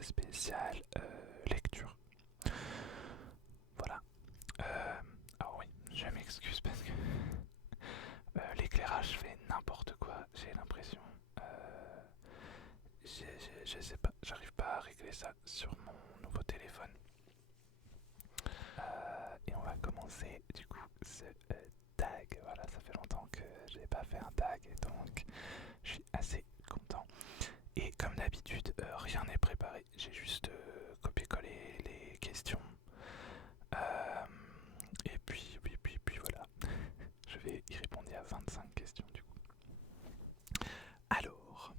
spécial lecture. Voilà. Alors oui, je m'excuse parce que l'éclairage fait n'importe quoi, j'ai l'impression. Je sais pas, j'arrive pas à régler ça sur mon nouveau téléphone. Et on va commencer du coup ce tag. Voilà, ça fait longtemps que j'ai pas fait un tag, donc je suis assez content. Et comme d'habitude, rien n'est préparé. J'ai juste copié-collé les questions. Et puis voilà. Je vais y répondre. Il y a 25 questions du coup. Alors,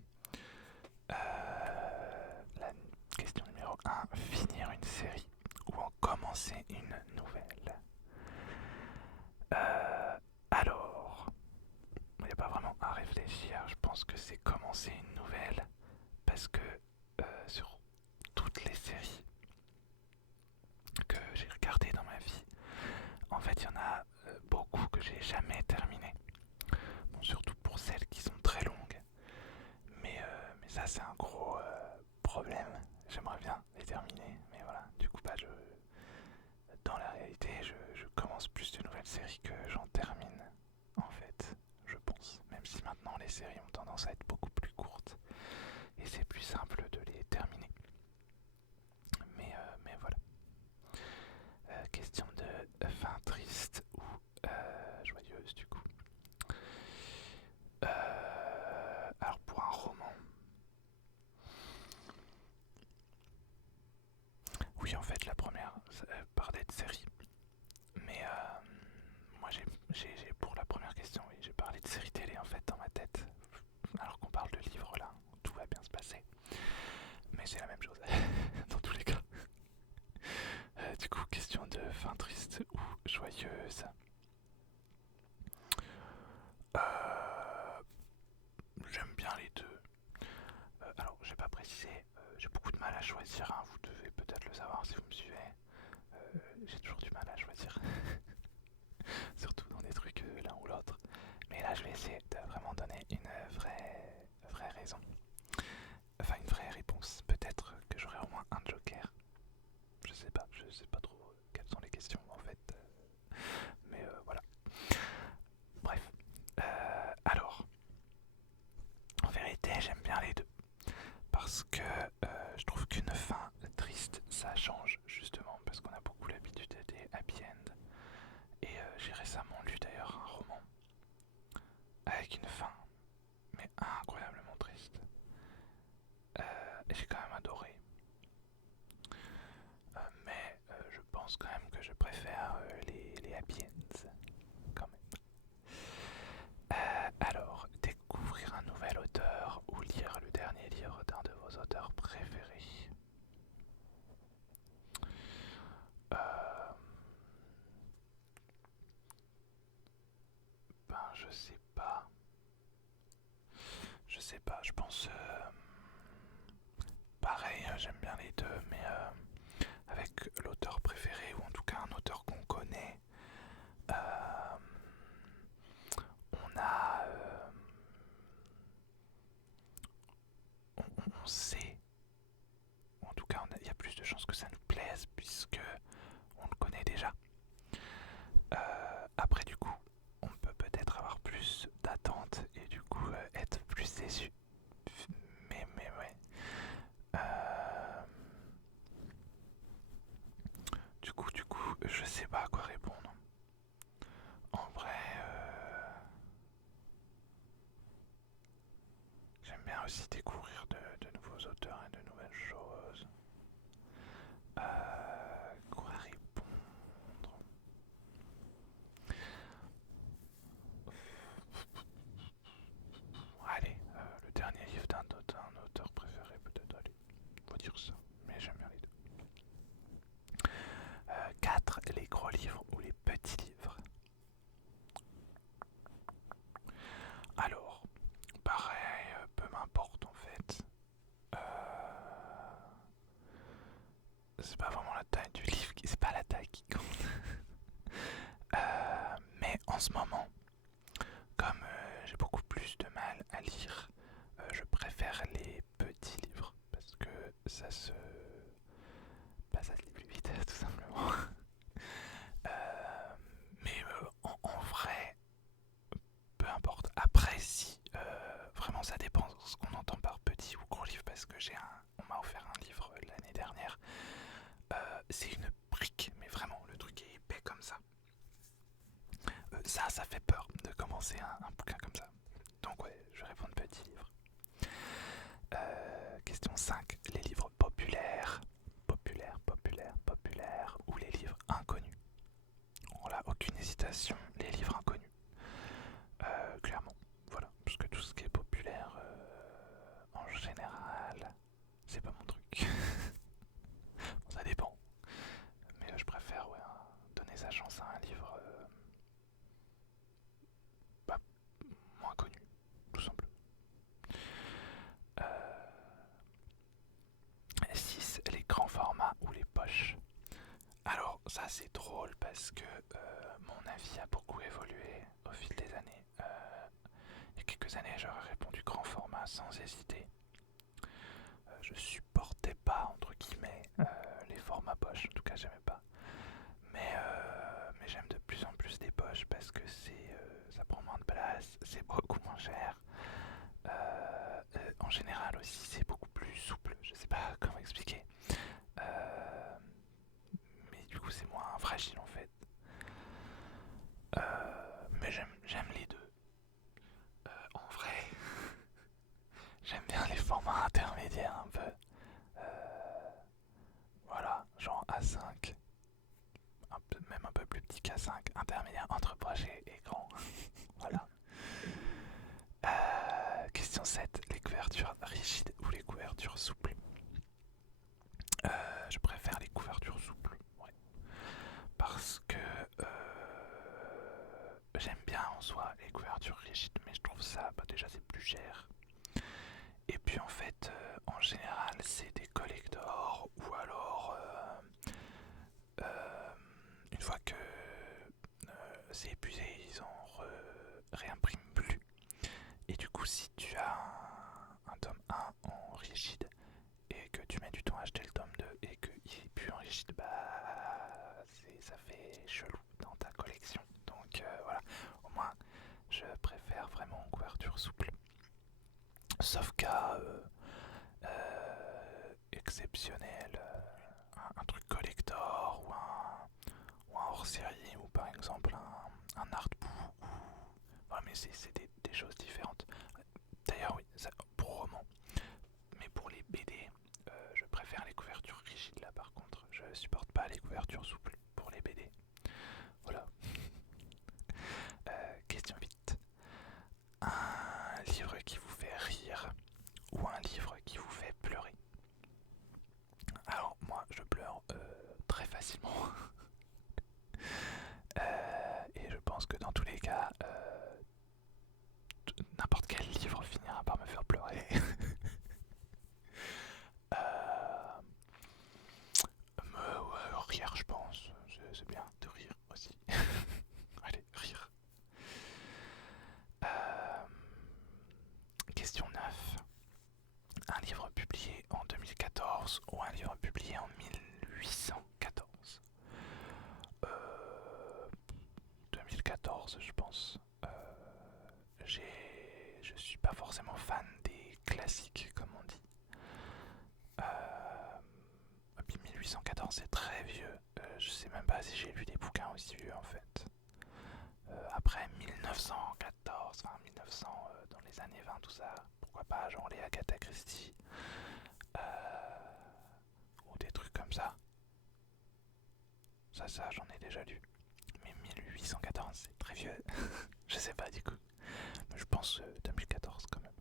la question numéro 1. Finir une série ou en commencer une nouvelle. Alors, il n'y a pas vraiment à réfléchir. Je pense que c'est commencer une nouvelle parce que sur toutes les séries que j'ai regardées dans ma vie, en fait, il y en a beaucoup que j'ai jamais terminé. Bon, surtout pour celles qui sont très longues. Mais ça, c'est un gros problème. J'aimerais bien les terminer. Mais voilà, du coup, dans la réalité, je commence plus de nouvelles séries que j'en termine. En fait, je pense. Même si maintenant les séries ont tendance à être beaucoup plus courtes. Et c'est plus simple de les terminer. Mais voilà. Question de fin triste ou joyeuse du coup. Alors pour un roman, oui en fait la première parlait de série, mais moi pour la première question, oui, j'ai parlé de série télé en fait dans ma tête, alors qu'on parle de livres là, tout va bien se passer, mais c'est la même chose dans tous les cas. Du coup question de fin triste ou joyeuse. J'aime bien les deux. Alors, j'ai pas précisé, j'ai beaucoup de mal à choisir, hein, vous devez peut-être le savoir si vous me suivez. J'ai toujours du mal à choisir, surtout dans des trucs l'un ou l'autre. Mais là, je vais essayer de vraiment donner une vraie raison. Enfin, une vraie réponse. Peut-être que j'aurai au moins un joker. Je sais pas trop quelles sont les questions en fait. Mais voilà. Bref. Alors, en vérité, j'aime bien les deux. Parce que je trouve qu'une fin triste, ça change justement, parce qu'on a beaucoup l'habitude des happy end. Et j'ai récemment lu d'ailleurs un roman avec une fin, mais incroyablement triste. Et j'ai quand même adoré. Mais je pense quand même que je préfère les happy ends, quand même. Alors, découvrir un nouvel auteur ou lire le dernier livre d'un de vos auteurs préférés. Euh, je sais pas. Je sais pas, je pense. Pareil, j'aime bien les deux, mais avec l'auteur préféré, ou en tout cas un auteur qu'on connaît, euh, on a. On sait, ou en tout cas il y a plus de chances que ça nous plaise, puisque on le connaît déjà. Après, du coup, on peut peut-être avoir plus d'attentes et du coup être plus déçu. Mais ouais. Euh, du coup, je sais pas à quoi répondre. En vrai, j'aime bien aussi découvrir de nouveaux auteurs et de nouvelles choses. Quoi répondre? Allez, le dernier livre d'un auteur préféré peut-être, allez, on va dire ça, mais j'aime bien les deux. 4. Les gros livres ou les petits livres? Alors, pareil, peu m'importe en fait. Euh, c'est pas vraiment la taille du livre, c'est pas la taille qui compte. Mais en ce moment, comme j'ai beaucoup plus de mal à lire, je préfère les petits livres parce que ça se... Bah, ça se lit plus vite, tout simplement. Mais en vrai, peu importe. Après, si vraiment ça dépend de ce qu'on entend par petit ou gros livre, parce que on m'a offert un livre l'année dernière. C'est une brique, mais vraiment, le truc est épais comme ça. Ça fait peur de commencer un bouquin comme ça. Donc ouais, je vais répondre petit livre. Question 5. Les livres populaires. Populaires ou les livres inconnus. On n'a aucune hésitation, les livres inconnus. Clairement, voilà. Parce que tout ce qui est populaire, en général, c'est pas mon truc. Bon, ça dépend. Mais je préfère donner sa chance à un livre bah, moins connu, tout simplement. 6. Les grands formats ou les poches. Alors ça c'est drôle parce que mon avis a beaucoup évolué au fil des années. Il y a quelques années j'aurais répondu grand format sans hésiter. Je supportais pas entre guillemets les formats poches, en tout cas j'aimais pas. Mais j'aime de plus en plus des poches parce que ça prend moins de place, c'est beaucoup moins cher. En général aussi c'est beaucoup plus souple, je sais pas comment expliquer. Mais du coup c'est moins fragile en fait. Mais j'aime les deux. En vrai, j'aime bien les formats intermédiaires un peu. Voilà, genre A5, même un peu plus petit qu'A5, intermédiaire entre poche et grand. Voilà. Question 7. Les couvertures rigides ou les couvertures souples. Je préfère les couvertures souples. Ouais. Parce que j'aime bien en soi les couvertures rigides, mais je trouve ça, déjà c'est plus cher. Et puis en fait, en général, c'est des collectors ou alors une fois que c'est épuisé, ils en réimpriment plus. Et du coup, si tu as un tome 1 en rigide et que tu mets du temps à acheter le tome 2 et qu'il n'est plus en rigide, ça fait chelou dans ta collection. Donc voilà, au moins je préfère vraiment une couverture souple. Sauf cas exceptionnel, un truc collector ou un hors-série ou par exemple un artbook. Voilà, mais c'est des choses différentes. D'ailleurs oui, ça, pour roman. Mais pour les BD, je préfère les couvertures rigides là par contre. Je supporte pas les couvertures souples pour les BD. Voilà. Question 8. Un livre qui vous fait rire ou un livre qui vous fait pleurer. Alors moi je pleure très facilement. Et je pense que dans tous les cas, n'importe quel livre finira par me faire pleurer. Rire, je pense. C'est bien de rire aussi. Allez, rire. Question 9. Un livre publié en 2014 ou un livre publié en 1814. 2014, je pense. Je suis pas forcément fan des classiques, comme on dit. Et puis 1814, c'est très vieux. Je sais même pas si j'ai lu des bouquins aussi vieux en fait. Après 1914, enfin 1900, dans les années 20, tout ça, pourquoi pas, genre les Agatha Christie, ou des trucs comme ça. Ça, j'en ai déjà lu. Mais 1814, c'est très vieux. Je sais pas du coup. Mais je pense 2014 quand même.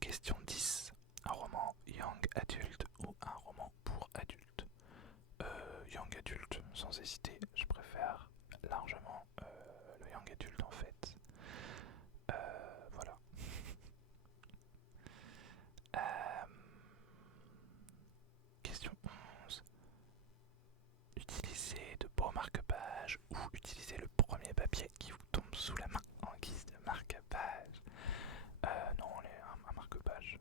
Question 10. Un roman young adulte ou un roman pour adultes. Young adulte, sans hésiter. Je préfère largement le young adulte en fait. Voilà. Question 11. Utiliser de beaux marque-pages ou utiliser le premier papier qui vous tombe sous la main en guise de marque-page. Non, un marque-page.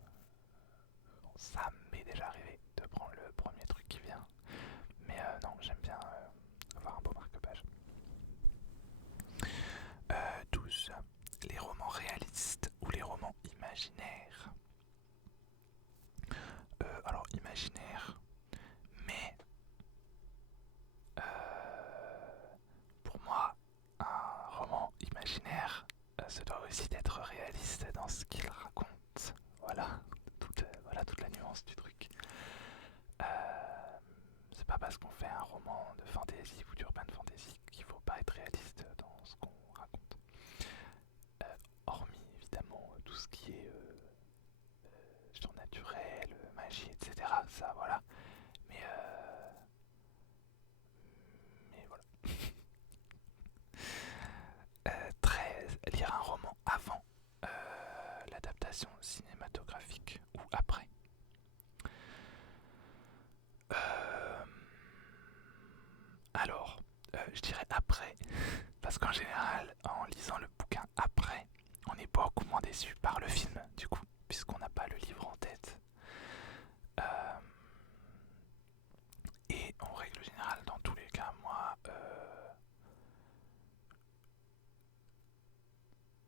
ça m'est déjà arrivé de prendre le premier truc qui vient. Mais non, j'aime bien avoir un beau marque-page. 12. Les romans réalistes ou les romans imaginaires. Alors imaginaire, mais pour moi, un roman imaginaire, ça doit aussi être réaliste dans ce qu'il raconte. Voilà, voilà toute la nuance du truc. C'est pas parce qu'on fait un roman de fantasy ou d'urban fantasy qu'il faut pas être réaliste dans ce qu'on raconte. Hormis évidemment tout ce qui est surnaturel, magie, etc. Ça voilà. Mais, mais voilà. 13. Lire un roman avant l'adaptation cinématographique ou après. Alors, je dirais après, parce qu'en général, en lisant le bouquin après, on est beaucoup moins déçu par le film, du coup, puisqu'on n'a pas le livre en tête. Et en règle générale, dans tous les cas, moi,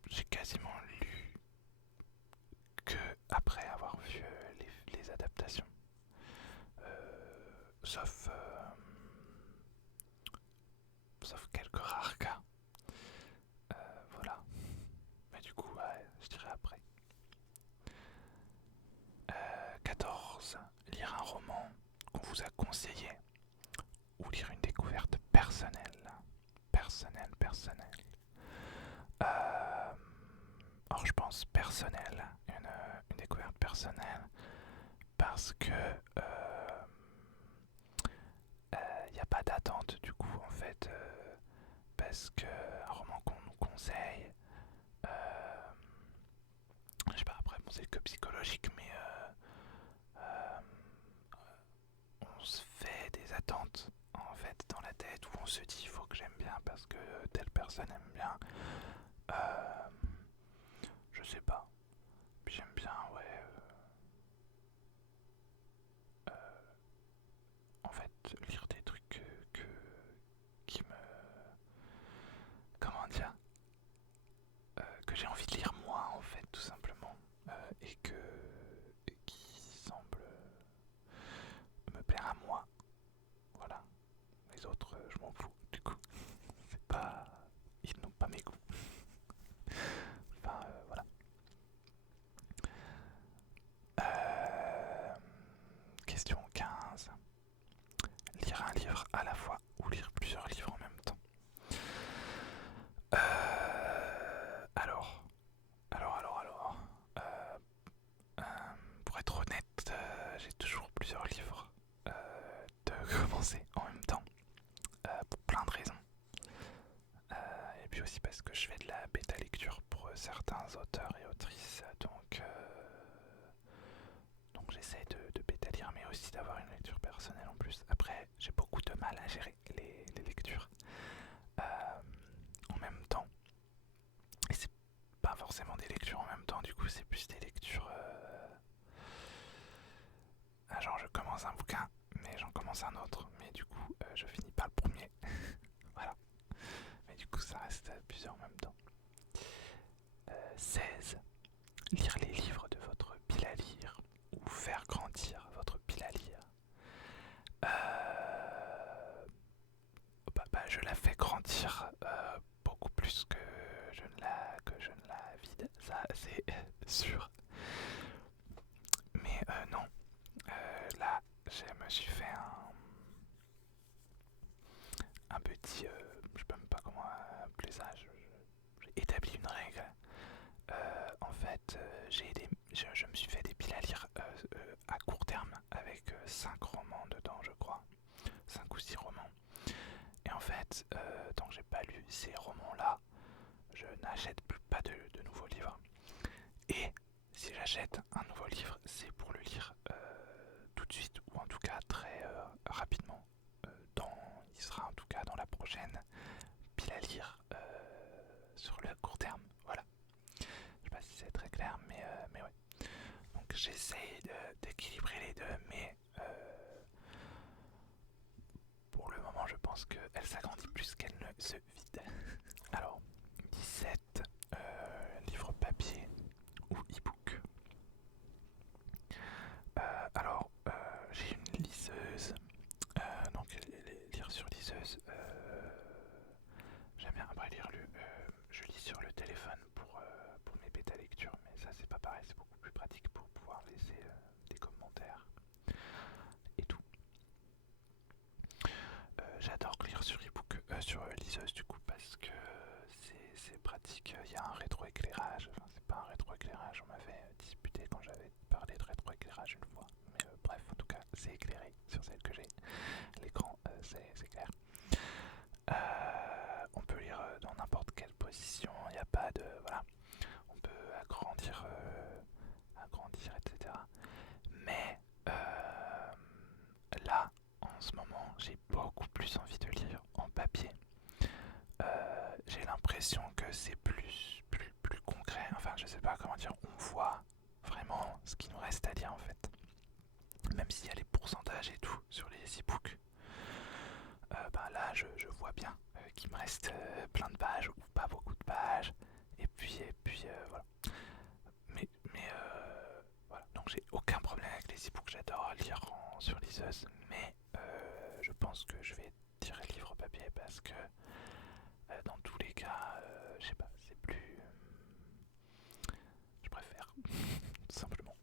j'ai quasiment lu que après avoir vu les adaptations. Sauf quelques rares cas. Voilà. Mais du coup, ouais, je dirais après. 14. Lire un roman qu'on vous a conseillé ou lire une découverte personnelle. Personnelle. Alors je pense personnelle, une découverte personnelle, parce que il n'y a pas d'attente du coup en fait, parce que un roman qu'on nous conseille, je sais pas, après bon c'est que psychologique, mais on se fait des attentes en fait dans la tête où on se dit il faut que j'aime bien parce que telle personne aime bien. Je sais pas. Puis j'aime bien, ouais. En fait, lire des trucs qui me. Comment dire, que j'ai envie de lire moi, en fait, tout simplement. Et qui semble me plaire à moi. Voilà. Les autres, je m'en fous, du coup. C'est pas. Ils n'ont pas mes goûts. Enfin, voilà. Question 15. Lire un livre à la fois ou lire plusieurs livres en même temps. Alors. Pour être honnête, j'ai toujours plusieurs livres de commencer en même temps, pour plein de raisons. Et puis aussi parce que je fais de la bêta lecture pour certains auteurs et autrices, donc j'essaie de bêta lire, mais aussi d'avoir une lecture personnelle en plus. Après, j'ai beaucoup de mal à gérer les lectures en même temps. Et c'est pas forcément des lectures en même temps, du coup c'est plus des lectures genre je commence un bouquin mais j'en commence un autre, mais du coup je finis pas le premier. Voilà, mais du coup ça reste plusieurs en même temps. 16. Lire les livres de votre pile à lire ou faire grandir votre pile à lire. Je la fais grandir beaucoup plus que je ne la vide, ça c'est sûr. Mais non, là je me suis fait un petit, je sais même pas comment appeler ça, j'ai établi une règle. En fait, je me suis fait des piles à lire à court terme avec 5 romans dedans, je crois. 5 ou 6 romans. Et en fait, tant que j'ai pas lu ces romans-là, je n'achète plus pas de nouveaux livres. Et si j'achète un nouveau livre, c'est pour le lire tout de suite, ou en tout cas très rapidement. Il sera en tout cas dans la prochaine pile à lire sur le court terme. Voilà. Je sais pas si c'est très clair, mais ouais. Donc j'essaie d'équilibrer se vide. Alors, 17 livres papier ou e-book. J'ai une liseuse. Donc lire sur liseuse, j'aime bien. Après je lis sur le téléphone pour mes bêta lectures, mais ça c'est pas pareil, c'est beaucoup plus pratique pour pouvoir laisser des commentaires et tout. J'adore lire sur ebook, sur liseuse du coup, parce que c'est pratique. Il y a un rétroéclairage, enfin c'est pas un rétroéclairage, on m'avait disputé quand j'avais parlé de rétroéclairage une fois, mais bref, en tout cas c'est éclairé sur celle que j'ai. L'écran c'est clair. On peut lire dans n'importe quelle position, il n'y a pas de... Voilà, on peut agrandir, etc. Mais là, en ce moment, j'ai beaucoup plus envie de lire en papier. J'ai l'impression que c'est plus concret, enfin je sais pas comment dire, on voit vraiment ce qu'il nous reste à lire en fait. Même s'il y a les pourcentages et tout sur les e-books, là je vois bien qu'il me reste plein de pages ou pas beaucoup de pages, et puis voilà. Voilà, donc j'ai aucun problème avec les e-books, j'adore lire sur liseuse, mais je pense que je vais tirer le livre papier parce que dans tous les cas, je sais pas, c'est plus... je préfère, tout simplement.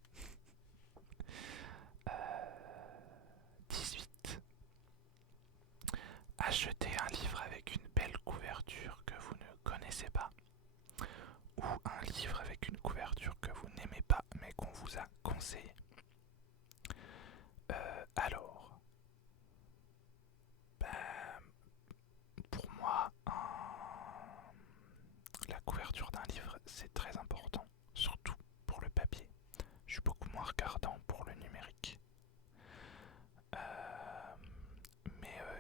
18. Achetez un livre avec une belle couverture que vous ne connaissez pas, ou un livre avec une couverture que vous n'aimez pas mais qu'on vous a conseillé. Alors, pour moi, la couverture d'un livre c'est très important, surtout pour le papier. Je suis beaucoup moins regardant pour le numérique.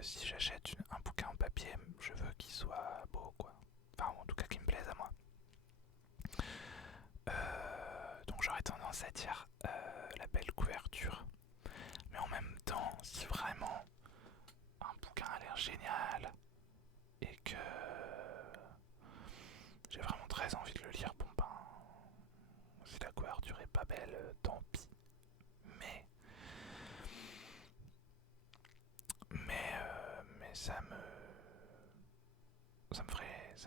Si j'achète un bouquin en papier, je veux qu'il soit beau, quoi. Enfin, en tout cas, qu'il me plaise à moi. Donc j'aurais tendance à dire la belle couverture. Mais en même temps, si vraiment un bouquin a l'air génial et que j'ai vraiment très envie de le lire, bon ben, si la couverture est pas belle, tant pis. Mais ça me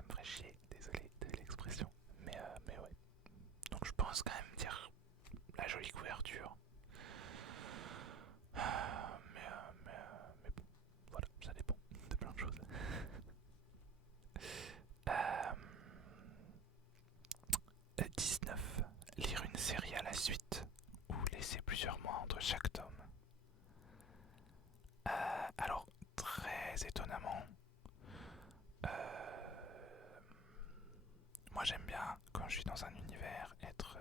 ferait chier, désolé de l'expression, mais ouais. Donc je pense quand même dire la jolie couverture. Mais bon, voilà, ça dépend de plein de choses. Euh, 19. Lire une série à la suite ou laisser plusieurs mois entre chaque tome. Alors, très étonnamment, moi j'aime bien quand je suis dans un univers être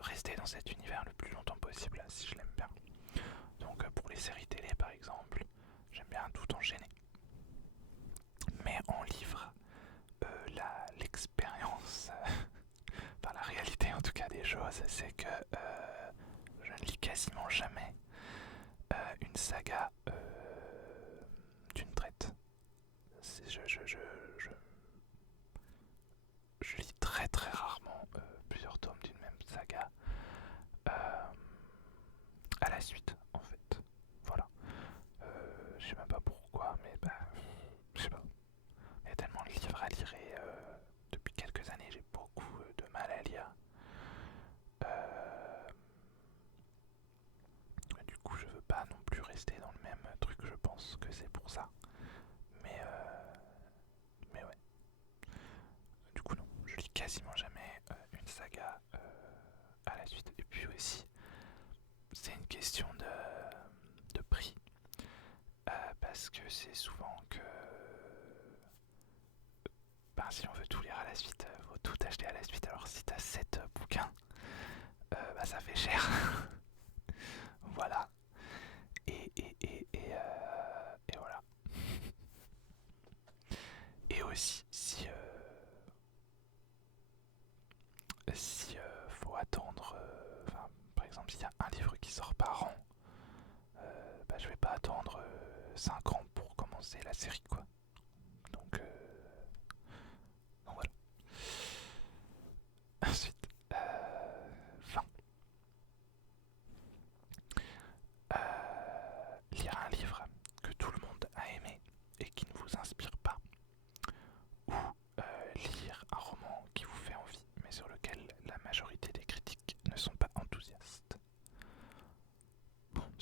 rester dans cet univers le plus longtemps possible si je l'aime bien. Donc pour les séries télé par exemple, j'aime bien tout enchaîner. Mais en livre, l'expérience, enfin la réalité en tout cas des choses, c'est que je ne lis quasiment jamais une saga d'une traite. Je lis très très rarement plusieurs tomes d'une même saga à la suite en fait. Voilà. Je sais même pas pourquoi, mais je sais pas. Il y a tellement de livres à lire et depuis quelques années j'ai beaucoup de mal à lire. Du coup je veux pas non plus rester dans le même truc, je pense que c'est pour ça. Mais ouais. Du coup non, je lis quasiment jamais une saga à la suite. Et puis aussi, c'est une question de prix. Parce que c'est souvent que si on veut tout lire à la suite, faut tout acheter à la suite. Alors si t'as 7 bouquins, ça fait cher. Voilà. Et voilà. Et aussi, si faut attendre, par exemple, s'il y a un livre qui sort par an, je vais pas attendre 5 ans pour commencer la série, quoi.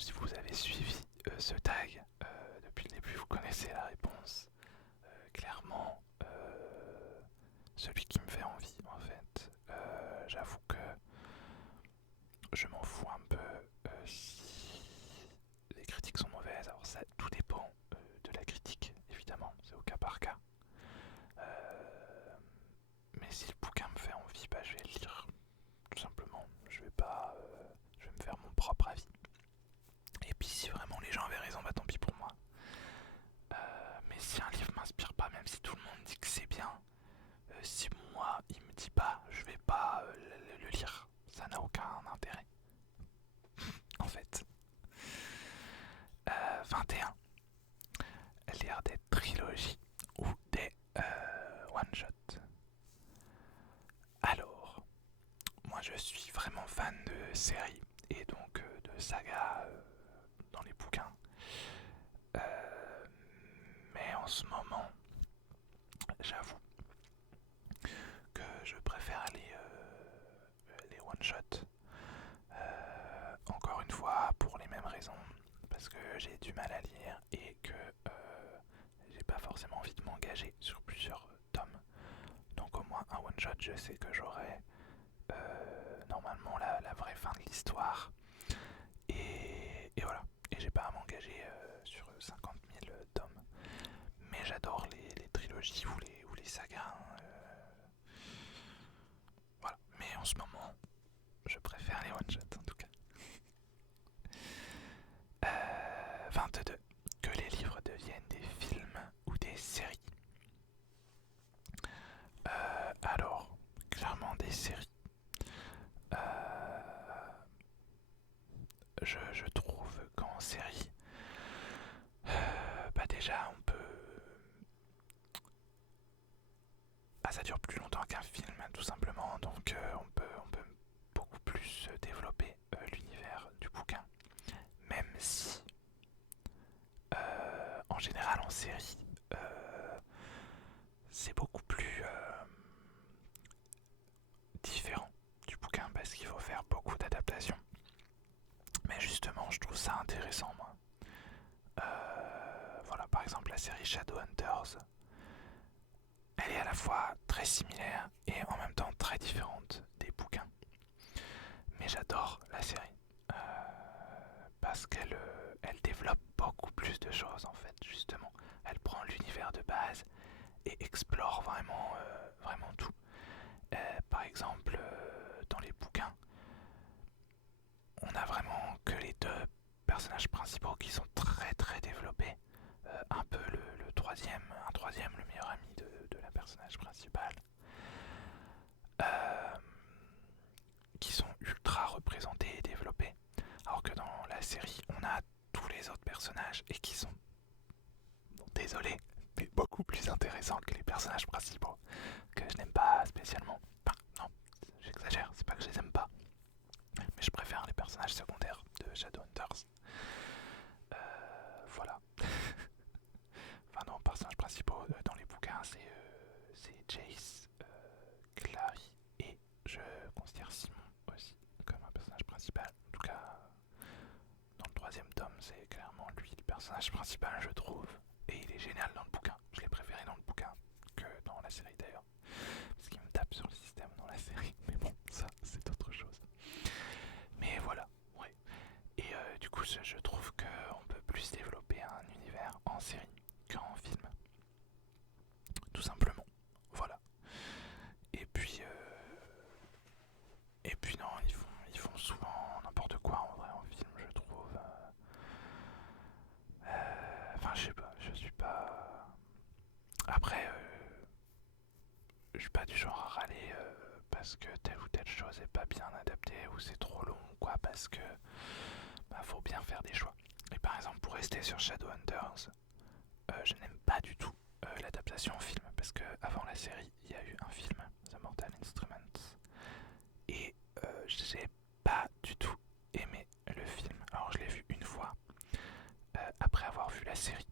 si vous avez suivi ce tag depuis le début, vous connaissez la réponse. Clairement, celui qui me fait envie en fait. J'avoue que je m'en fous un peu si les critiques sont mauvaises. Alors ça, tout dépend de la critique, évidemment, c'est au cas par cas. Mais si le bouquin me fait envie, bah, je vais le lire, tout simplement. Je vais pas, je vais me faire mon propre avis. Et puis si vraiment les gens avaient raison, bah tant pis pour moi. Mais si un livre m'inspire pas, même si tout le monde dit que c'est bien, si moi il me dit pas, je vais pas le lire. Ça n'a aucun intérêt. En fait. 21. Lire des trilogies ou des one-shots. Alors, moi je suis vraiment fan de séries et donc de sagas dans les bouquins. Mais en ce moment, j'avoue que je préfère les one-shots. Encore une fois, pour les mêmes raisons, parce que j'ai du mal à lire et que j'ai pas forcément envie de m'engager sur plusieurs tomes. Donc au moins un one-shot, je sais que j'aurai normalement la vraie fin de l'histoire. Et voilà. Et j'ai pas à m'engager sur 50 000 tomes. Mais j'adore les trilogies ou les sagas. Voilà. Mais en ce moment, je préfère les one-shots en tout cas. 22. Que les livres deviennent des films ou des séries. Alors, clairement des séries. Je trouve qu'en série, bah déjà on peut... Bah ça dure plus longtemps qu'un film tout simplement, donc on peut beaucoup plus développer l'univers du bouquin. Même si, en général en série, c'est beaucoup plus différent du bouquin parce qu'il faut faire beaucoup d'adaptations. Mais justement, je trouve ça intéressant, moi. Voilà, par exemple, la série Shadowhunters, elle est à la fois très similaire et en même temps très différente des bouquins. Mais j'adore la série parce qu'elle elle développe beaucoup plus de choses en fait, justement. Elle prend l'univers de base et explore vraiment, vraiment tout. Par exemple, dans les bouquins, on a vraiment que les deux personnages principaux qui sont très très développés. Un peu le troisième, un troisième, le meilleur ami de la personnage principale. Qui sont ultra représentés et développés. Alors que dans la série, on a tous les autres personnages et qui sont, bon, désolé, mais beaucoup plus intéressants que les personnages principaux, que je n'aime pas spécialement. Enfin, non, j'exagère, c'est pas que je les aime pas, mais je préfère les personnages secondaires de Shadowhunters. Voilà. Enfin non, personnages principaux dans les bouquins, c'est Jace, Clary et je considère Simon aussi comme un personnage principal. En tout cas, dans le troisième tome, c'est clairement lui le personnage principal, je trouve. Et il est génial dans le bouquin. Je l'ai préféré dans le bouquin que dans la série d'ailleurs. Parce qu'il me tape sur le système dans la série. Mais bon, ça, c'est autre chose. Mais voilà, ouais. Et du coup, je trouve qu'on peut plus développer un univers en série qu'en film. Tout simplement. Voilà. Et puis non, ils font souvent n'importe quoi en vrai en film, je trouve. Enfin, je sais pas, je suis pas. Après, je suis pas du genre à râler parce que telle ou telle chose est pas bien adaptée ou c'est trop long ou quoi, parce que bah, faut bien faire des choix. Et par exemple, pour rester sur Shadowhunters, je n'aime pas du tout l'adaptation en film parce que avant la série, il y a eu un film, The Mortal Instruments, et j'ai pas du tout aimé le film. Alors je l'ai vu une fois après avoir vu la série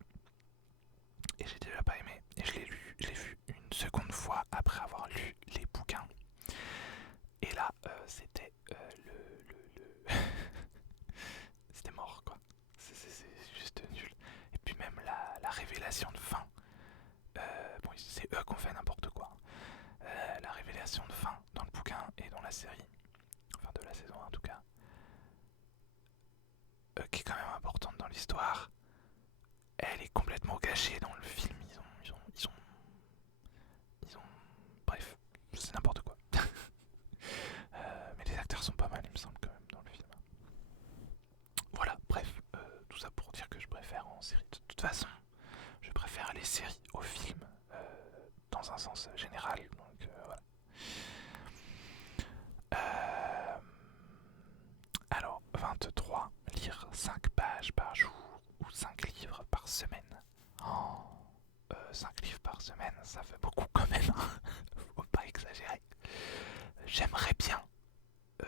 et j'ai déjà pas aimé, et je l'ai vu une seconde fois après avoir lu les bouquins et là c'était c'était mort quoi. l'histoire, elle est complètement gâchée dans le film. Bref, c'est n'importe quoi. Mais les acteurs sont pas mal, il me semble, quand même, dans le film. Voilà, bref, tout ça pour dire que je préfère en série. De toute façon, je préfère les séries aux films, dans un sens général. Donc voilà. Alors, 23, lire 5 pages par jour ou 5 livres par semaine. Oh, 5 livres par semaine, ça fait beaucoup quand même. Faut pas exagérer. J'aimerais bien,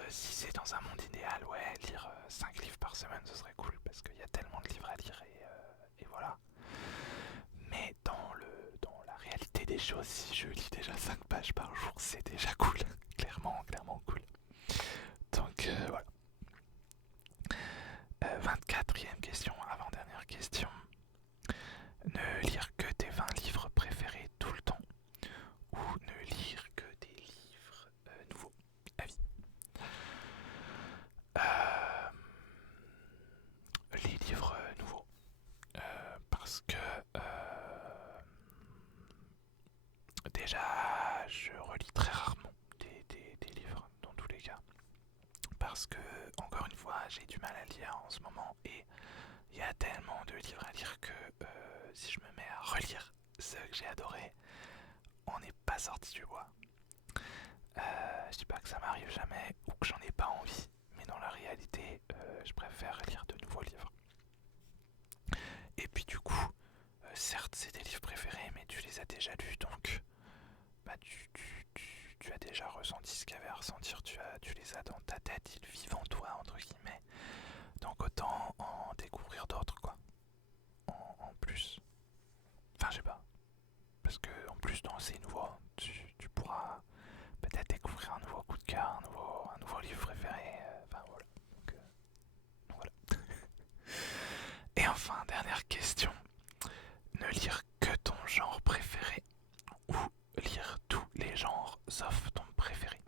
si c'est dans un monde idéal, ouais, lire 5 livres par semaine, ce serait cool parce qu'il y a tellement de livres à lire et voilà. Mais dans la réalité des choses, si je lis déjà 5 pages par jour, c'est déjà cool. Clairement cool. Donc voilà. 24e question, avant-dernière question. Ne lire que tes 20 livres préférés tout le temps ou ne lire que des livres nouveaux à vie. Les livres nouveaux. Parce que déjà, je relis très rarement des livres dans tous les cas. Parce que, encore une fois, j'ai du mal à lire en ce moment et il y a tellement de livres à lire que si je me mets à relire ceux que j'ai adorés, on n'est pas sorti du bois. Je dis pas que ça m'arrive jamais ou que j'en ai pas envie, mais dans la réalité, je préfère lire de nouveaux livres. Et puis du coup, certes c'est des livres préférés, mais tu les as déjà lus, donc bah, tu as déjà ressenti ce qu'il y avait à ressentir, tu les as dans ta tête, ils vivent en toi, entre guillemets. Donc autant en découvrir d'autres, quoi. En plus. Enfin, je sais pas. Parce que en plus, dans ces nouveaux, tu pourras peut-être découvrir un nouveau coup de cœur, un nouveau livre préféré. Enfin voilà. Donc, voilà. Et enfin, dernière question. Ne lire que ton genre préféré ou lire tous les genres sauf ton préféré.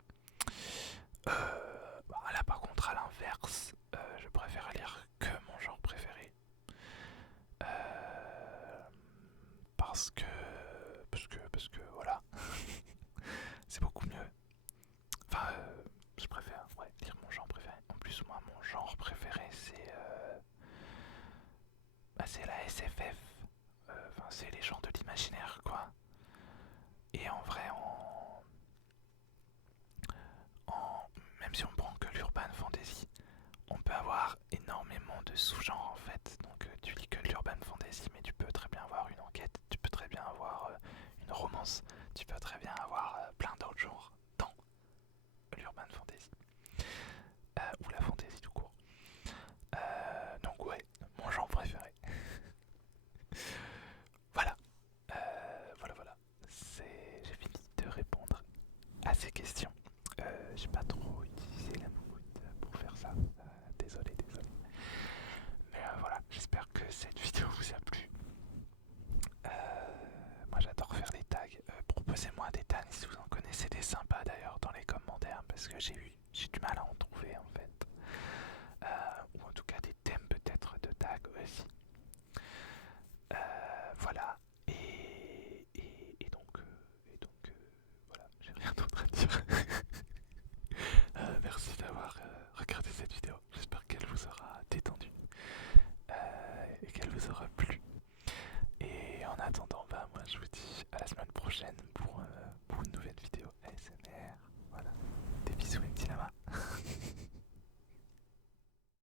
Là par contre à l'inverse, je préfère lire que mon genre préféré. Parce que voilà, c'est beaucoup mieux. Enfin, je préfère lire mon genre préféré. En plus, moi, mon genre préféré, c'est la SFF. Enfin, c'est les gens de l'imaginaire, quoi. Et en vrai, même si on prend que l'urban fantasy, on peut avoir énormément de sous-genres en fait. Donc tu lis que l'urban fantasy, mais tu peux très bien avoir une enquête, tu peux très bien avoir une romance, tu peux très bien avoir plein d'autres genres dans l'urban fantasy. Ou la fantasy tout court. Donc ouais, mon genre préféré. Voilà. Voilà. J'ai fini de répondre à ces questions. J'ai pas trop utilisé la moumoute pour faire ça. Désolé. Mais voilà, j'espère que cette vidéo vous a plu. Moi j'adore faire des tags. Proposez-moi des tags si vous en connaissez des sympas d'ailleurs dans les commentaires parce que j'ai du mal à en trouver en fait. Ou en tout cas des thèmes peut-être de tags aussi.